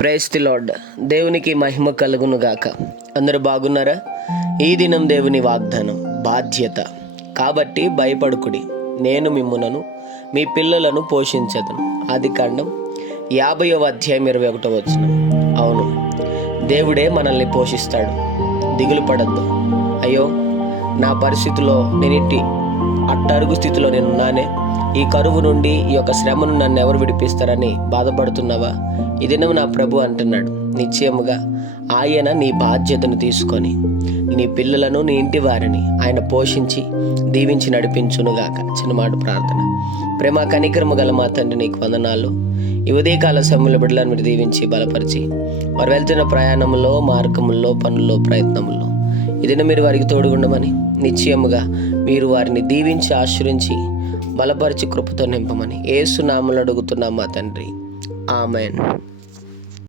Praise the lord. దేవునికి మహిమ కలుగును గాక. అందరూ బాగున్నారా? ఈ దినం దేవుని వాగ్దానం, బాధ్యత. కాబట్టి భయపడుకుడి, నేను మిమ్మునను మీ పిల్లలను పోషించదును. ఆదికాండం 50:21. అవును, దేవుడే మనల్ని పోషిస్తాడు. దిగులు పడద్దు. అయ్యో, నా పరిస్థితిలో నేనిట్టి అట్టడుగు స్థితిలో నేనున్నానే, ఈ కరువు నుండి, ఈ యొక్క శ్రమను నన్ను ఎవరు విడిపిస్తారని బాధపడుతున్నావా? ఈ దినం నా ప్రభు అంటున్నాడు, నిశ్చయముగా ఆయన నీ బాధ్యతను తీసుకొని నీ పిల్లలను, నీ ఇంటి వారిని ఆయన పోషించి దీవించి నడిపించునుగాక. చిన్నమాట ప్రార్థన. ప్రేమ కనికరము గల మా తండ్రి, నీకు వందనాలు. ఈ ఉదయకాల సమయంలో బిడ్డలను మీరు దీవించి బలపరిచి, వారు వెళ్తున్న ప్రయాణంలో, మార్గముల్లో, పనుల్లో, ప్రయత్నముల్లో ఇదిన మీరు వారికి తోడుగుండమని, నిశ్చయముగా మీరు వారిని దీవించి ఆశ్రయించి బలపరిచి కృపతో నింపమని యేసు నామములో అడుగుతున్నాం మా తండ్రి. ఆమెన్.